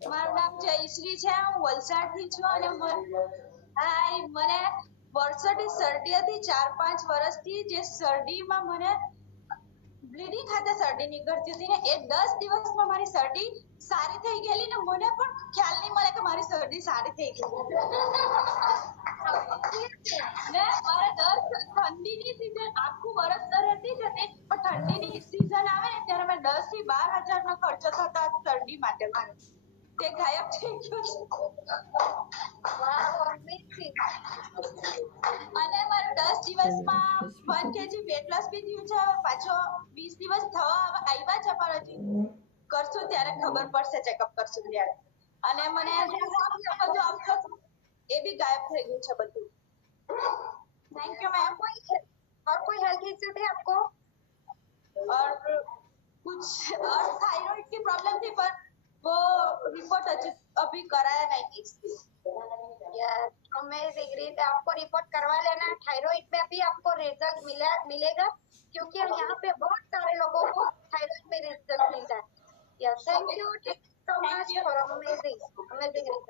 મારું નામ જયશ્રી છે, હું વલસાડથી છું અને મને વર્ષોથી શરદી હતી, 4-5 વર્ષથી જે શરદીમાં મને બ્લીડિંગ ખાતે શરદી નીકળતી હતી ને એ 10 દિવસમાં મારી શરદી સારી થઈ ગયેલી ને મને પણ ખ્યાલ નહીં મળે કે મારી શરદી સારી થઈ ગઈ ને મારે ઠંડીની સીઝન આખું વર્ષ તો રહેતી જ હતી પણ ઠંડીની સીઝન આવે ને ત્યારે મેં 10 થી 12 હજારનો ખર્ચો થતા શરદી માટે મારે તે ગાયબ થઈ ગયું છે અને મારું 10 દિવસમાં 1 kg વેટ લોસ બી થયું છે, પાછો 20 દિવસ થવા આવ્યા છે પણ હજી કરશું ત્યારે ખબર પડશે, ચેકઅપ કરશું ત્યારે અને મને બધું આપતો એ બી ગાયબ થઈ ગયું છે બધું। Thank you ma'am. और कोई हेल्थ इश्यू थे आपको? और कुछ और थायराइड की प्रॉब्लम थी पर वो रिपोर्ट अभी कराया नहीं थी। यस अमेजिंग रीत आपको रिपोर्ट करवा लेना, थायराइड में भी आपको रिजल्ट मिलेगा क्योंकि यहाँ पे बहुत सारे लोगों को थायराइड में रिजल्ट मिलता है। Yes thank you so much for amazing result.